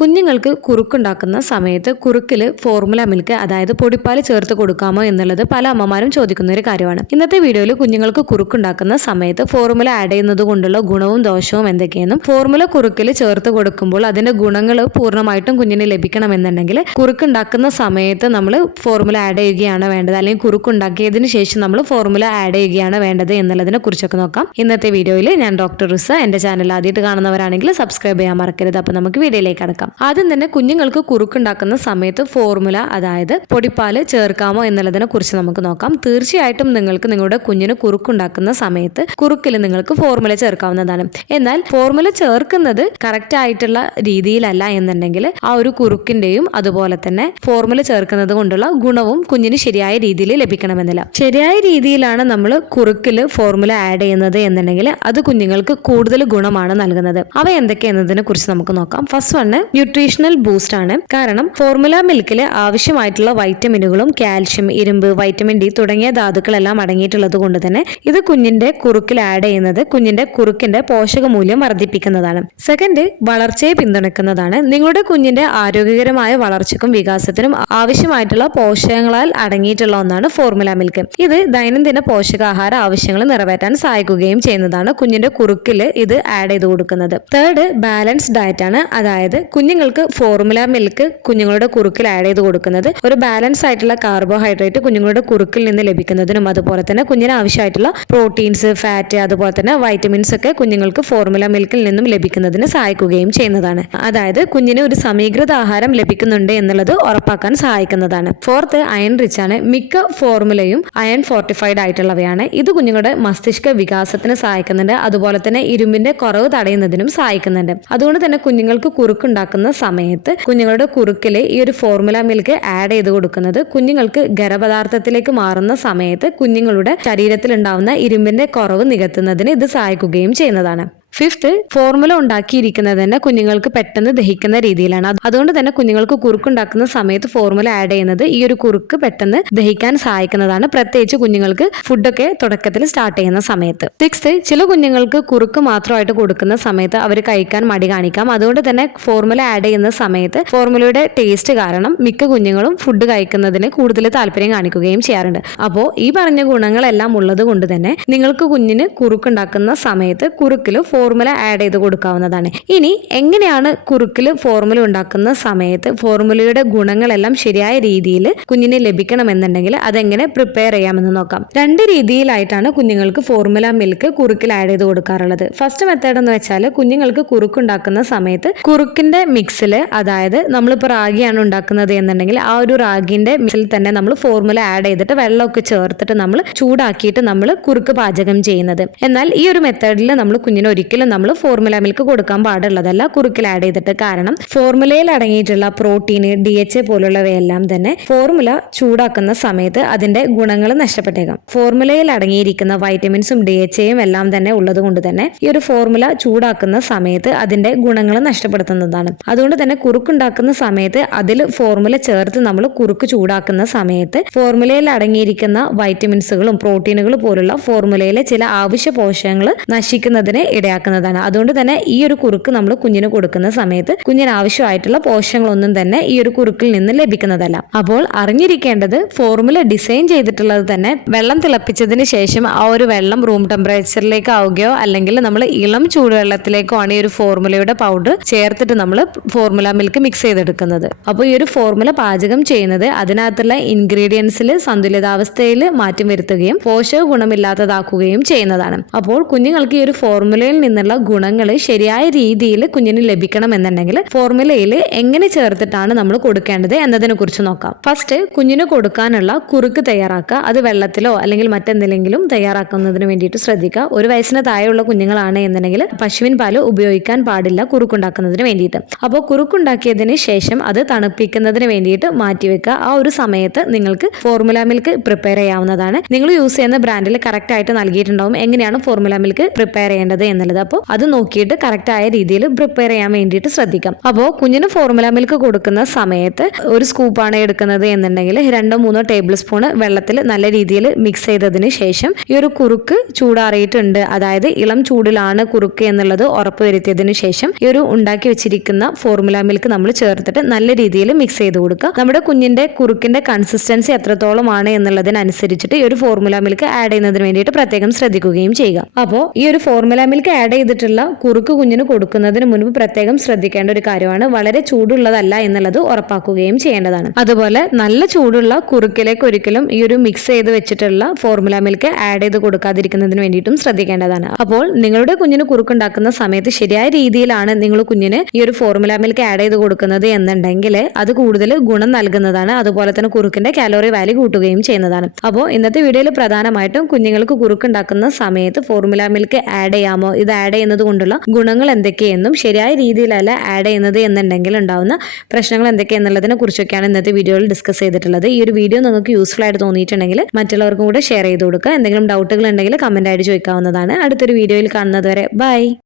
കുഞ്ഞുങ്ങൾക്ക് കുറുക്കുണ്ടാക്കുന്ന സമയത്ത് കുറുക്കിൽ formula milk അതായത് പൊടിപ്പാൽ ചേർത്ത് കൊടുക്കാമോ എന്നുള്ളത് പല അമ്മമാരും ചോദിക്കുന്ന ഒരു കാര്യമാണ്. ഇന്നത്തെ വീഡിയോയിൽ കുഞ്ഞുങ്ങൾക്ക് കുറുക്കുണ്ടാക്കുന്ന സമയത്ത് ഫോർമുല ആഡ് ചെയ്യുന്നത് കൊണ്ടുള്ള ഗുണവും ദോഷവും എന്തൊക്കെയെന്നും ഫോർമുല കുറുക്കിൽ ചേർത്ത് കൊടുക്കുമ്പോൾ അതിന്റെ ഗുണങ്ങൾ പൂർണ്ണമായിട്ടും കുഞ്ഞിന് ലഭിക്കണമെന്നുണ്ടെങ്കിൽ കുറുക്കുണ്ടാക്കുന്ന സമയത്ത് നമ്മൾ ഫോർമുല ആഡ് ചെയ്യുകയാണ് വേണ്ടത്, അല്ലെങ്കിൽ കുറുക്കുണ്ടാക്കിയതിന് ശേഷം നമ്മൾ ഫോർമുല ആഡ് ചെയ്യുകയാണ് വേണ്ടത് എന്നുള്ളതിനെ കുറിച്ചൊക്കെ നോക്കാം. ഇന്നത്തെ വീഡിയോയിൽ ഞാൻ ഡോക്ടർ റിസ. എന്റെ ചാനൽ ആദ്യമായിട്ട് കാണുന്നവരാണെങ്കിൽ സബ്സ്ക്രൈബ് ചെയ്യാൻ മറക്കരുത്. അപ്പോൾ നമുക്ക് വീഡിയോയിലേക്ക് കടക്കാം. ആദ്യം തന്നെ കുഞ്ഞുങ്ങൾക്ക് കുറുക്കുണ്ടാക്കുന്ന സമയത്ത് ഫോർമുല അതായത് പൊടിപ്പാല് ചേർക്കാമോ എന്നുള്ളതിനെ കുറിച്ച് നമുക്ക് നോക്കാം. തീർച്ചയായിട്ടും നിങ്ങൾക്ക് നിങ്ങളുടെ കുഞ്ഞിന് കുറുക്കുണ്ടാക്കുന്ന സമയത്ത് കുറുക്കിൽ നിങ്ങൾക്ക് ഫോർമുല ചേർക്കാവുന്നതാണ്. എന്നാൽ ഫോർമുല ചേർക്കുന്നത് കറക്റ്റ് ആയിട്ടുള്ള രീതിയിലല്ല എന്നുണ്ടെങ്കിൽ ആ ഒരു കുറുക്കിന്റെയും അതുപോലെ തന്നെ ഫോർമുല ചേർക്കുന്നത് കൊണ്ടുള്ള ഗുണവും കുഞ്ഞിന് ശരിയായ രീതിയിൽ ലഭിക്കണമെന്നില്ല. ശരിയായ രീതിയിലാണ് നമ്മൾ കുറുക്കിൽ ഫോർമുല ആഡ് ചെയ്യുന്നത് എന്നുണ്ടെങ്കിൽ അത് കുഞ്ഞുങ്ങൾക്ക് കൂടുതൽ ഗുണമാണ് നൽകുന്നത്. അവ എന്തൊക്കെയെന്നതിനെ കുറിച്ച് നമുക്ക് നോക്കാം. ഫസ്റ്റ് വണ് ന്യൂട്രീഷണൽ ബൂസ്റ്റ് ആണ്. കാരണം ഫോർമുല മിൽക്കിൽ ആവശ്യമായിട്ടുള്ള വൈറ്റമിനുകളും കാൽഷ്യം, ഇരുമ്പ്, വൈറ്റമിൻ ഡി തുടങ്ങിയ ധാതുക്കളെല്ലാം അടങ്ങിയിട്ടുള്ളത് കൊണ്ട് തന്നെ ഇത് കുഞ്ഞിന്റെ കുറുക്കിൽ ആഡ് ചെയ്യുന്നത് കുഞ്ഞിന്റെ കുറുക്കിന്റെ പോഷകമൂല്യം വർദ്ധിപ്പിക്കുന്നതാണ്. സെക്കൻഡ്, വളർച്ചയെ പിന്തുണയ്ക്കുന്നതാണ്. നിങ്ങളുടെ കുഞ്ഞിന്റെ ആരോഗ്യകരമായ വളർച്ചയ്ക്കും വികാസത്തിനും ആവശ്യമായിട്ടുള്ള പോഷകങ്ങളാൽ അടങ്ങിയിട്ടുള്ള ഒന്നാണ് ഫോർമുല മിൽക്ക്. ഇത് ദൈനംദിന പോഷകാഹാര ആവശ്യങ്ങൾ നിറവേറ്റാൻ സഹായിക്കുകയും ചെയ്യുന്നതാണ് കുഞ്ഞിന്റെ കുറുക്കിൽ ഇത് ആഡ് ചെയ്ത് കൊടുക്കുന്നത്. തേർഡ്, ബാലൻസ് ഡയറ്റ് ആണ്. അതായത് കുഞ്ഞുങ്ങൾക്ക് ഫോർമുല മിൽക്ക് കുഞ്ഞുങ്ങളുടെ കുറുക്കിൽ ആഡ് ചെയ്ത് കൊടുക്കുന്നത് ഒരു ബാലൻസ് ആയിട്ടുള്ള കാർബോഹൈഡ്രേറ്റ് കുഞ്ഞുങ്ങളുടെ കുറുക്കിൽ നിന്ന് ലഭിക്കുന്നതിനും അതുപോലെ തന്നെ കുഞ്ഞിന് ആവശ്യമായിട്ടുള്ള പ്രോട്ടീൻസ്, ഫാറ്റ്, അതുപോലെ തന്നെ വൈറ്റമിൻസ് ഒക്കെ കുഞ്ഞുങ്ങൾക്ക് ഫോർമുല മിൽക്കിൽ നിന്നും ലഭിക്കുന്നതിന് സഹായിക്കുകയും ചെയ്യുന്നതാണ്. അതായത് കുഞ്ഞിന് ഒരു സമീകൃത ആഹാരം ലഭിക്കുന്നുണ്ട് എന്നുള്ളത് ഉറപ്പാക്കാൻ സഹായിക്കുന്നതാണ്. ഫോർത്ത്, അയൺ റിച്ച് ആണ്. മിക്ക ഫോർമുലയും അയൺ ഫോർട്ടിഫൈഡ് ആയിട്ടുള്ളവയാണ്. ഇത് കുഞ്ഞുങ്ങളുടെ മസ്തിഷ്ക വികാസത്തിന് സഹായിക്കുന്നുണ്ട്, അതുപോലെ തന്നെ ഇരുമ്പിന്റെ കുറവ് തടയുന്നതിനും സഹായിക്കുന്നുണ്ട്. അതുകൊണ്ട് തന്നെ കുഞ്ഞുങ്ങൾക്ക് കുറുക്കുണ്ടാക്കുന്ന സമയത്ത് കുഞ്ഞുങ്ങളുടെ കുറുക്കില് ഈ ഒരു ഫോർമുല മിൽക്ക് ആഡ് ചെയ്ത് കൊടുക്കുന്നത് കുഞ്ഞുങ്ങൾക്ക് ഗർഭപദാർത്ഥത്തിലേക്ക് മാറുന്ന സമയത്ത് കുഞ്ഞുങ്ങളുടെ ശരീരത്തിൽ ഉണ്ടാവുന്ന ഇരുമ്പിന്റെ കുറവ് നികത്തുന്നതിന് ഇത് സഹായിക്കുകയും ചെയ്യുന്നതാണ്. ഫിഫ്ത്ത്, ഫോർമുല ഉണ്ടാക്കിയിരിക്കുന്നത് തന്നെ കുഞ്ഞുങ്ങൾക്ക് പെട്ടെന്ന് ദഹിക്കുന്ന രീതിയിലാണ്. അതുകൊണ്ട് തന്നെ കുഞ്ഞുങ്ങൾക്ക് കുറുക്കുണ്ടാക്കുന്ന സമയത്ത് ഫോർമുല ആഡ് ചെയ്യുന്നത് ഈ ഒരു കുറുക്ക് പെട്ടെന്ന് ദഹിക്കാൻ സഹായിക്കുന്നതാണ്, പ്രത്യേകിച്ച് കുഞ്ഞുങ്ങൾക്ക് ഫുഡൊക്കെ തുടക്കത്തിൽ സ്റ്റാർട്ട് ചെയ്യുന്ന സമയത്ത്. സിക്സ്ത്, ചില കുഞ്ഞുങ്ങൾക്ക് കുറുക്ക് മാത്രമായിട്ട് കൊടുക്കുന്ന സമയത്ത് അവർ കഴിക്കാൻ മടി കാണിക്കാം. അതുകൊണ്ട് തന്നെ ഫോർമുല ആഡ് ചെയ്യുന്ന സമയത്ത് ഫോർമുലയുടെ ടേസ്റ്റ് കാരണം മിക്ക കുഞ്ഞുങ്ങളും ഫുഡ് കഴിക്കുന്നതിന് കൂടുതൽ താല്പര്യം കാണിക്കുകയും ചെയ്യാറുണ്ട്. അപ്പോൾ ഈ പറഞ്ഞ ഗുണങ്ങളെല്ലാം ഉള്ളത് കൊണ്ട് തന്നെ നിങ്ങൾക്ക് കുഞ്ഞിന് കുറുക്കുണ്ടാക്കുന്ന സമയത്ത് കുറുക്കിൽ ഫോർമുല ആഡ് ചെയ്ത് കൊടുക്കാവുന്നതാണ്. ഇനി എങ്ങനെയാണ് കുറുക്കിൽ ഫോർമുല ഉണ്ടാക്കുന്ന സമയത്ത് ഫോർമുലയുടെ ഗുണങ്ങളെല്ലാം ശരിയായ രീതിയിൽ കുഞ്ഞിന് ലഭിക്കണമെന്നുണ്ടെങ്കിൽ അതെങ്ങനെ പ്രിപ്പയർ ചെയ്യാമെന്ന് നോക്കാം. രണ്ട് രീതിയിലായിട്ടാണ് കുഞ്ഞുങ്ങൾക്ക് ഫോർമുല മിൽക്ക് കുറുക്കിൽ ആഡ് ചെയ്ത് കൊടുക്കാറുള്ളത്. ഫസ്റ്റ് മെത്തേഡ് എന്ന് വെച്ചാൽ കുഞ്ഞുങ്ങൾക്ക് കുറുക്കുണ്ടാക്കുന്ന സമയത്ത് കുറുക്കിന്റെ മിക്സിൽ, അതായത് നമ്മളിപ്പോൾ റാഗിയാണ് ഉണ്ടാക്കുന്നത് എന്നുണ്ടെങ്കിൽ ആ ഒരു റാഗിന്റെ മിക്സിൽ തന്നെ നമ്മൾ ഫോർമുല ആഡ് ചെയ്തിട്ട് വെള്ളമൊക്കെ ചേർത്തിട്ട് നമ്മൾ ചൂടാക്കിയിട്ട് നമ്മൾ കുറുക്ക് പാചകം ചെയ്യുന്നത്. എന്നാൽ ഈ ഒരു മെത്തേഡിൽ നമ്മൾ കുഞ്ഞിന് ഒരിക്കലും നമ്മൾ ഫോർമുല മിൽക്ക് കൊടുക്കാൻ പാടുള്ളതല്ല കുറുക്കിൽ ആഡ് ചെയ്തിട്ട്. കാരണം ഫോർമുലയിൽ അടങ്ങിയിട്ടുള്ള പ്രോട്ടീന്, DHA പോലുള്ളവയെല്ലാം തന്നെ ഫോർമുല ചൂടാക്കുന്ന സമയത്ത് അതിന്റെ ഗുണങ്ങൾ നഷ്ടപ്പെട്ടേക്കാം. ഫോർമുലയിൽ അടങ്ങിയിരിക്കുന്ന വൈറ്റമിൻസും DHAയും എല്ലാം തന്നെ ഉള്ളത് കൊണ്ട് തന്നെ ഈ ഒരു ഫോർമുല ചൂടാക്കുന്ന സമയത്ത് അതിന്റെ ഗുണങ്ങൾ നഷ്ടപ്പെടുത്തുന്നതാണ്. അതുകൊണ്ട് തന്നെ കുറുക്കുണ്ടാക്കുന്ന സമയത്ത് അതിൽ ഫോർമുല ചേർത്ത് നമ്മൾ കുറുക്ക് ചൂടാക്കുന്ന സമയത്ത് ഫോർമുലയിൽ അടങ്ങിയിരിക്കുന്ന വൈറ്റമിൻസുകളും പ്രോട്ടീനുകളും പോലുള്ള ഫോർമുലയിലെ ചില ആവശ്യ പോഷകങ്ങൾ നശിക്കുന്നതിന് ഇടയാക്കുന്നതാണ്. അതുകൊണ്ട് തന്നെ ഈ ഒരു കുറുക്ക് നമ്മൾ കുഞ്ഞിന് കൊടുക്കുന്ന സമയത്ത് കുഞ്ഞിന് ആവശ്യമായിട്ടുള്ള പോഷകങ്ങളൊന്നും തന്നെ ഈ ഒരു കുറുക്കിൽ നിന്ന് ലഭിക്കുന്നതല്ല. അപ്പോൾ അറിഞ്ഞിരിക്കേണ്ടത് ഫോർമുല ഡിസൈൻ ചെയ്തിട്ടുള്ളത് തന്നെ വെള്ളം തിളപ്പിച്ചതിന് ശേഷം ആ ഒരു വെള്ളം റൂം ടെമ്പറേച്ചറിലേക്ക് ആവുകയോ അല്ലെങ്കിൽ നമ്മൾ ഇളം ചൂടുവെള്ളത്തിലേക്കോ ആണ് ഈ ഒരു ഫോർമുലയുടെ പൗഡർ ചേർത്തിട്ട് നമ്മൾ ഫോർമുല മിൽക്ക് മിക്സ് ചെയ്തെടുക്കുന്നത്. അപ്പോൾ ഈ ഒരു ഫോർമുല പാചകം ചെയ്യുന്നത് അതിനകത്തുള്ള ഇൻഗ്രീഡിയൻസിൽ സന്തുലിതാവസ്ഥയിൽ മാറ്റം വരുത്തുകയും പോഷക ഗുണമില്ലാത്തതാക്കുകയും ചെയ്യുന്നതാണ്. അപ്പോൾ കുഞ്ഞുങ്ങൾക്ക് ഈ ഒരു ഫോർമുലയിൽ നിന്നുള്ള ഗുണങ്ങൾ ശരിയായ രീതിയിൽ കുഞ്ഞിന് ലഭിക്കണം എന്നുണ്ടെങ്കിൽ ഫോർമുലയിൽ എങ്ങനെ ചേർത്തിട്ടാണ് നമ്മൾ കൊടുക്കേണ്ടത് എന്നതിനെ കുറിച്ച് നോക്കാം. ഫസ്റ്റ്, കുഞ്ഞിന് കൊടുക്കാനുള്ള കുറുക്ക് തയ്യാറാക്കുക. അത് വെള്ളത്തിലോ അല്ലെങ്കിൽ മറ്റെന്തെങ്കിലും തയ്യാറാക്കുന്നതിന് വേണ്ടിയിട്ട് ശ്രദ്ധിക്കുക. ഒരു വയസ്സിന് താഴെയുള്ള കുഞ്ഞുങ്ങളാണ് എന്നുണ്ടെങ്കിൽ പശുവിൻ പാല് ഉപയോഗിക്കാൻ പാടില്ല കുറുക്കുണ്ടാക്കുന്നതിന് വേണ്ടിയിട്ട്. അപ്പോൾ കുറുക്കുണ്ടാക്കിയതിന് ശേഷം അത് തണുപ്പിക്കുന്നതിന് വേണ്ടിയിട്ട് മാറ്റിവെക്കുക. ആ ഒരു സമയത്ത് നിങ്ങൾക്ക് ഫോർമുല മിൽക്ക് പ്രിപ്പയർ ചെയ്യാവുന്നതാണ്. നിങ്ങൾ യൂസ് ചെയ്യുന്ന ബ്രാൻഡിൽ കറക്റ്റ് ആയിട്ട് നൽകിയിട്ടുണ്ടാവും എങ്ങനെയാണ് ഫോർമുല മിൽക്ക് പ്രിപ്പയർ ചെയ്യേണ്ടത് എന്നുള്ളത്. എന്നുള്ളത്. അപ്പോൾ അത് നോക്കിയിട്ട് കറക്റ്റ് ആയ രീതിയിൽ പ്രിപ്പയർ ചെയ്യാൻ വേണ്ടിയിട്ട് ശ്രദ്ധിക്കാം. അപ്പോൾ കുഞ്ഞിന് ഫോർമുല മിൽക്ക് കൊടുക്കുന്ന സമയത്ത് ഒരു സ്കൂപ്പാണ് എടുക്കുന്നത് എന്നുണ്ടെങ്കിൽ 2-3 ടേബിൾ സ്പൂൺ വെള്ളത്തിൽ നല്ല രീതിയിൽ മിക്സ് ചെയ്തതിന് ശേഷം ഈ ഒരു കുറുക്ക് ചൂടാറിയിട്ടുണ്ട്, അതായത് ഇളം ചൂടിലാണ് കുറുക്ക് എന്നുള്ളത് ഉറപ്പ് വരുത്തിയതിനു ശേഷം ഈ ഒരു ഉണ്ടാക്കി വെച്ചിരിക്കുന്ന ഫോർമുല മിൽക്ക് നമ്മൾ ചേർത്തിട്ട് നല്ല രീതിയിൽ മിക്സ് ചെയ്ത് കൊടുക്കുക. നമ്മുടെ കുഞ്ഞിന്റെ കുറുക്കിന്റെ കൺസിസ്റ്റൻസി എത്രത്തോളമാണ് എന്നുള്ളതിനനുസരിച്ചിട്ട് ഈ ഒരു ഫോർമുല മിൽക്ക് ആഡ് ചെയ്യുന്നതിന് വേണ്ടിയിട്ട് പ്രത്യേകം ശ്രദ്ധിക്കുകയും ചെയ്യുക. അപ്പോൾ ഈ ഒരു ഫോർമുല മിൽക്ക് ആഡ് ചെയ്തിട്ടുള്ള കുറുക്ക് കുഞ്ഞിന് കൊടുക്കുന്നതിന് മുൻപ് പ്രത്യേകം ശ്രദ്ധിക്കേണ്ട ഒരു കാര്യമാണ്, വളരെ ചൂടുള്ളതല്ല എന്നുള്ളത് ഉറപ്പാക്കുകയും ചെയ്യേണ്ടതാണ്. അതുപോലെ നല്ല ചൂടുള്ള കുറുക്കിലേക്ക് ഒരിക്കലും ഈ ഒരു മിക്സ് ചെയ്ത് വെച്ചിട്ടുള്ള ഫോർമുല മിൽക്ക് ആഡ് ചെയ്ത് കൊടുക്കാതിരിക്കുന്നതിന് വേണ്ടിയിട്ടും ശ്രദ്ധിക്കേണ്ടതാണ്. അപ്പോൾ നിങ്ങളുടെ കുഞ്ഞിന് കുറുക്കുണ്ടാക്കുന്ന സമയത്ത് ശരിയായ രീതിയിലാണ് നിങ്ങൾ കുഞ്ഞിന് ഈ ഒരു ഫോർമുല മിൽക്ക് ആഡ് ചെയ്ത് കൊടുക്കുന്നത് എന്നുണ്ടെങ്കിൽ അത് കൂടുതൽ ഗുണം നൽകുന്നതാണ്. അതുപോലെ തന്നെ കുറുക്കിന്റെ കാലോറി വാല്യൂ കൂട്ടുകയും ചെയ്യുന്നതാണ്. അപ്പോൾ ഇന്നത്തെ വീഡിയോയിൽ പ്രധാനമായിട്ടും കുഞ്ഞുങ്ങൾക്ക് കുറുക്കുണ്ടാക്കുന്ന സമയത്ത് ഫോർമുല മിൽക്ക് ആഡ് ചെയ്യാമോ, ഇത് ആഡ് ചെയ്യുന്നത് കൊണ്ടുള്ള ഗുണങ്ങൾ എന്തൊക്കെയെന്നും ശരിയായ രീതിയിലല്ല ആഡ് ചെയ്യുന്നത് എന്നുണ്ടെങ്കിൽ ഉണ്ടാവുന്ന പ്രശ്നങ്ങൾ എന്തൊക്കെയെന്നുള്ളതിനെ കുറിച്ചൊക്കെയാണ് ഇന്നത്തെ വീഡിയോയിൽ ഡിസ്കസ് ചെയ്തിട്ടുള്ളത്. ഈ ഒരു വീഡിയോ നിങ്ങൾക്ക് യൂസ്ഫുൾ ആയിട്ട് തോന്നിയിട്ടുണ്ടെങ്കിൽ മറ്റുള്ളവർക്കും കൂടെ ഷെയർ ചെയ്ത് കൊടുക്കുക. എന്തെങ്കിലും ഡൗട്ടുകൾ ഉണ്ടെങ്കിൽ കമന്റ് ആയിട്ട് ചോദിക്കാവുന്നതാണ്. അടുത്തൊരു വീഡിയോയിൽ കാണുന്നത് വരെ ബൈ.